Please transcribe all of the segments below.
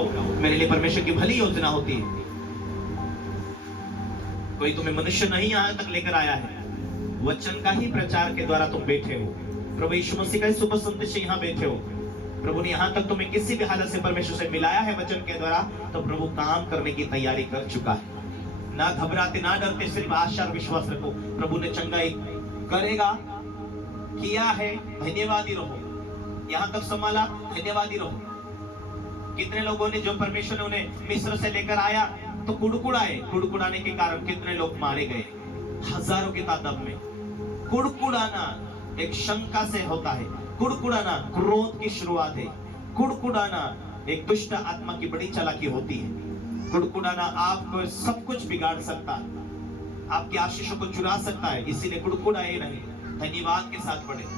जाओ, मेरे लिए परमेश्वर की भली योजना होती है। कोई तुम्हें मनुष्य नहीं यहाँ तक लेकर आया है, वचन का ही प्रचार के द्वारा तुम बैठे हो। प्रभु यीशु मसीह का शुभ संदेश से यहाँ बैठे हो। प्रभु ने यहाँ तक तुम्हें किसी भी हालत से परमेश्वर से मिलाया है वचन के द्वारा, तो प्रभु काम करने की तैयारी कर चुका है। ना घबराते ना डरते, सिर्फ आशा और विश्वास रखो। प्रभु ने चंगाई करेगा, किया है, धन्यवादी रहो। यहाँ तक संभाला, धन्यवादी रहो। कितने लोगों ने, जो परमेश्वर ने उन्हें मिस्र से लेकर आया तो कुड़कुड़ाए, कुड़कुड़ाने के कारण कितने लोग मारे गए, हजारों की तादाद में। कुड़कुड़ाना एक शंका से होता है, कुड़कुड़ाना क्रोध की शुरुआत है, कुड़कुड़ाना एक दुष्ट आत्मा की बड़ी चालाकी होती है। कुड़कुड़ाना आपको सब कुछ बिगाड़ सकता है, आपकी आशीषों को चुरा सकता है, इसीलिए कुड़कुड़ाए नहीं, धन्यवाद के साथ बढ़े।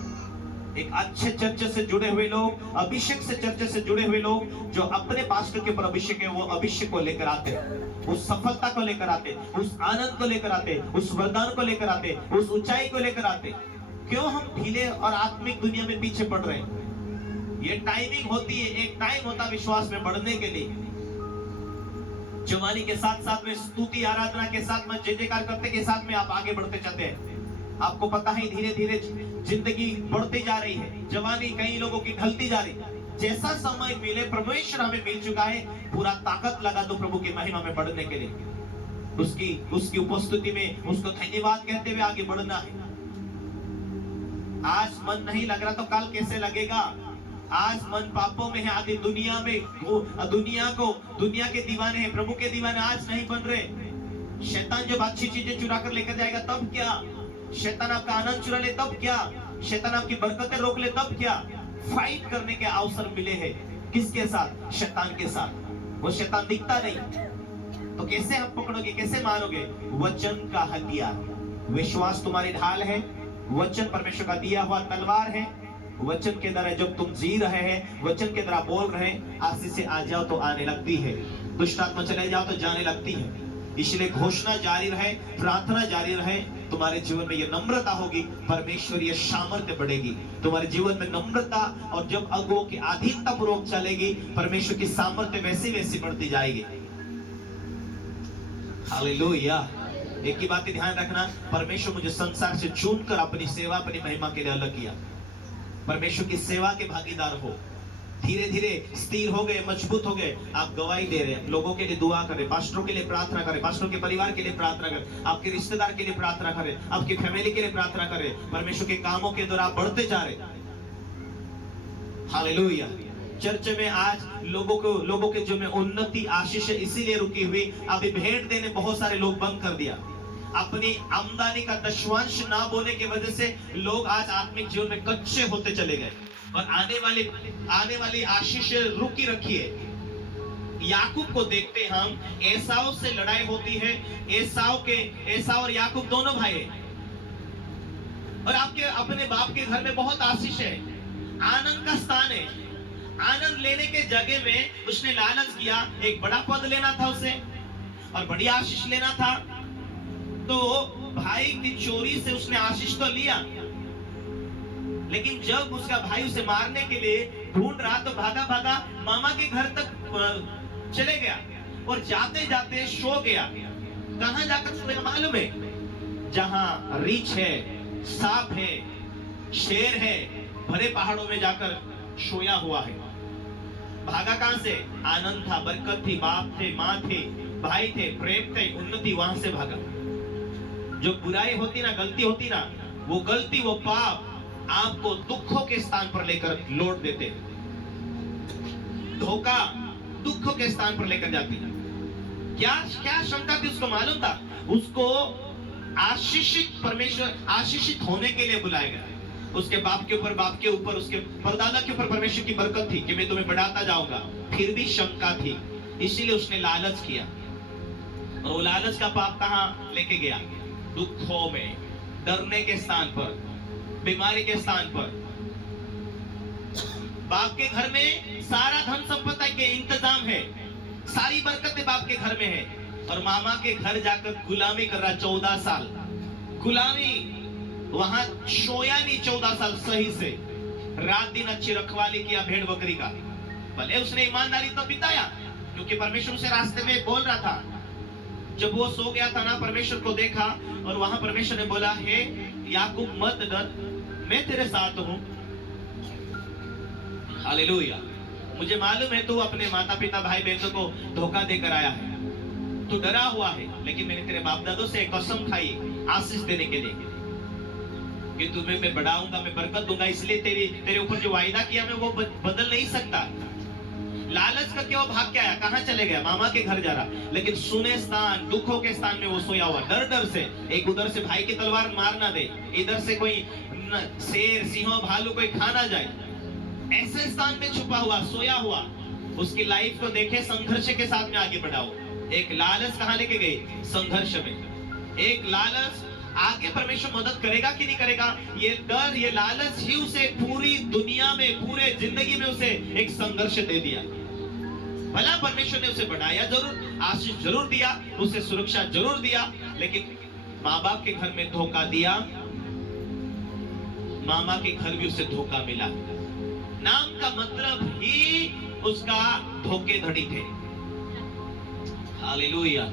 एक अच्छे चर्च से जुड़े हुए लोग, अभिषेक से चर्च से जुड़े हुए लोग, जो अपने पास्टर के ऊपर अभिषेक है, वो अभिषेक को लेकर आते हैं, उस सफलता को लेकर आते, उस आनंद को लेकर आते, उस वरदान को लेकर आते, उस ऊंचाई को लेकर आते। क्यों हम ढीले और आत्मिक दुनिया में पीछे पड़ रहे हैं? ये टाइमिंग होती है, एक टाइम होता है विश्वास में बढ़ने के लिए। जवानी के साथ साथ में, स्तुति आराधना के साथ में, जय जयकार करते के साथ में आप आगे बढ़ते चलते हैं। आपको पता है धीरे धीरे जिंदगी बढ़ती जा रही है, जवानी कई लोगों की ढलती जा रही है। जैसा समय मिले, परमेश्वर हमें मिल चुका है, पूरा ताकत लगा दो प्रभु की महिमा में बढ़ने के लिए। उसकी उपस्थिति में उसको धन्यवाद कहते हुए आगे बढ़ना है। आज मन नहीं लग रहा तो कल कैसे लगेगा? आज मन पापों में है, आगे दुनिया के दीवाने हैं, प्रभु के दीवाने आज नहीं बन रहे। शैतान जब अच्छी चीजें चुरा कर लेकर जाएगा तब क्या? शैतान आपका आनंद चुरा ले तब क्या? शैतान आपकी बरकतें रोक ले तब क्या? फाइट करने के अवसर मिले हैं, किसके साथ? शैतान के साथ। वो शैतान दिखता नहीं तो कैसे हम पकड़ोगे, कैसे मारोगे? वचन का हथियार, विश्वास तुम्हारी ढाल है, वचन परमेश्वर का दिया हुआ तलवार है। वचन के द्वारा जब तुम जी रहे हैं, वचन के द्वारा बोल रहे हैं, आशीष से आ जाओ तो आने लगती है, दुष्ट आत्मा चले जाओ तो जाने लगती है। इसलिए घोषणा जारी रहे, प्रार्थना जारी रहे। तुम्हारे जीवन में ये नम्रता होगी, परमेश्वरीय सामर्थ्य बढ़ेगी तुम्हारे जीवन में। नम्रता, और जब अगुओं की अधीनता पूर्वक चलेगी, परमेश्वर की सामर्थ्य वैसी वैसी बढ़ती जाएगी। हालेलुया। एक ही बात ध्यान रखना, परमेश्वर मुझे संसार से चुनकर अपनी सेवा, अपनी महिमा के लिए अलग किया। परमेश्वर की सेवा के भागीदार हो। धीरे धीरे स्थिर हो गए, मजबूत हो गए, आप गवाही दे रहे हैं। लोगों के लिए दुआ करें, पास्टरों के लिए प्रार्थना करें, पास्टरों के परिवार के लिए प्रार्थना करें, आपके रिश्तेदार के लिए प्रार्थना करें, आपकी फैमिली के लिए प्रार्थना करें। परमेश्वर के कामों के द्वारा आप बढ़ते जा रहे। हालेलुया। चर्च में आज लोगों के जो में उन्नति, आशीष इसीलिए रुकी हुई, अभी भेंट देने बहुत सारे लोग बंद कर दिया। अपनी आमदनी का दशवांश ना बोने की वजह से लोग आज आत्मिक जीवन में कच्चे होते चले गए, और आने वाली आशीष रुकी रखी है। याकूब को देखते हम, एसाव से लड़ाई होती है। एसाव और याकूब दोनों भाई हैं, और आपके अपने बाप के घर में बहुत आशीष है, आनंद का स्थान है। आनंद लेने के जगह में उसने लालच किया, एक बड़ा पद लेना था उसे और बड़ी आशीष लेना था, तो भाई की चोरी से उसने आशीष तो लिया, लेकिन जब उसका भाई उसे मारने के लिए ढूंढ रहा तो भागा भागा मामा के घर तक चले गया, और जाते जाते सो गया। कहां जाकर सोया मालूम है? जहां रीछ है, सांप है, शेर है, भरे पहाड़ों में जाकर सोया हुआ है। भागा कहां से? आनंद था, बरकत थी, बाप थे, माँ थे, भाई थे, प्रेम थे, उन्नति, वहां से भागा। जो बुराई होती ना, गलती होती ना, वो गलती, वो पाप आपको दुखों के स्थान पर लेकर लौट देते। धोखा दुखों के स्थान पर लेकर जाती। क्या शंका थी? उसको मालूम था उसको आशीषित, परमेश्वर आशीषित होने के लिए बुलाएगा। उसके बाप के ऊपर, उसके परदादा के ऊपर परमेश्वर की बरकत थी कि मैं तुम्हें बढ़ाता जाऊंगा, फिर भी शंका थी, इसीलिए उसने लालच किया। और वो लालच का पाप कहां लेके गया? दुखों में, डरने के स्थान पर, बीमारी के स्थान पर। बाप के घर में सारा धन संपत्ति के इंतजाम है, सारी बरकतें बाप के घर में है, और मामा के घर जाकर गुलामी कर रहा 14 साल। गुलामी, वहां सोया नहीं 14 साल सही से, रात दिन अच्छी रखवाली किया भेड़ बकरी का। भले उसने ईमानदारी तो बिताया, क्योंकि परमेश्वर उसे रास्ते में बोल रहा था। जब वो सो गया था ना, परमेश्वर को देखा और वहां परमेश्वर ने बोला, हे याकूब मत डर, मैं तेरे साथ हूं। हालेलुया। मुझे मालूम है तू अपने माता पिता भाई बहनों को धोखा देकर आया है, तू डरा हुआ है, लेकिन मैंने तेरे बाप दादों से कसम खाई आशीष देने के लिए कि तुम्हें मैं बढ़ाऊंगा, मैं बरकत दूंगा, इसलिए तेरे ऊपर जो वायदा किया मैं वो बदल नहीं सकता। लालच करके वो भाग के आया, कहां चले गया? मामा के घर जा रहा, लेकिन सुने स्थान, दुखों के स्थान में वो सोया हुआ, डर डर से। एक उधर से भाई की तलवार मार ना दे, इधर से कोई शेर सिंह भालू कोई खा ना जाए, ऐसे स्थान में छुपा हुआ, सोया हुआ। उसकी लाइफ को देखे, संघर्ष के साथ में आगे बढ़ाओ। एक लालच कहां लेके गई? संघर्ष में। एक लालच आगे परमेश्वर मदद करेगा कि नहीं करेगा? ये डर, ये लालच ही उसे पूरी दुनिया में, पूरे जिंदगी में उसे एक संघर्ष दे दिया। भला परमेश्वर ने उसे बढ़ाया जरूर, आशीष जरूर दिया, उसे सुरक्षा जरूर दिया, लेकिन माँ बाप के घर में धोखा दिया, मामा के घर भी उसे धोखा मिला। नाम का मतलब ही उसका धोखेधड़ी थे। हालेलुया।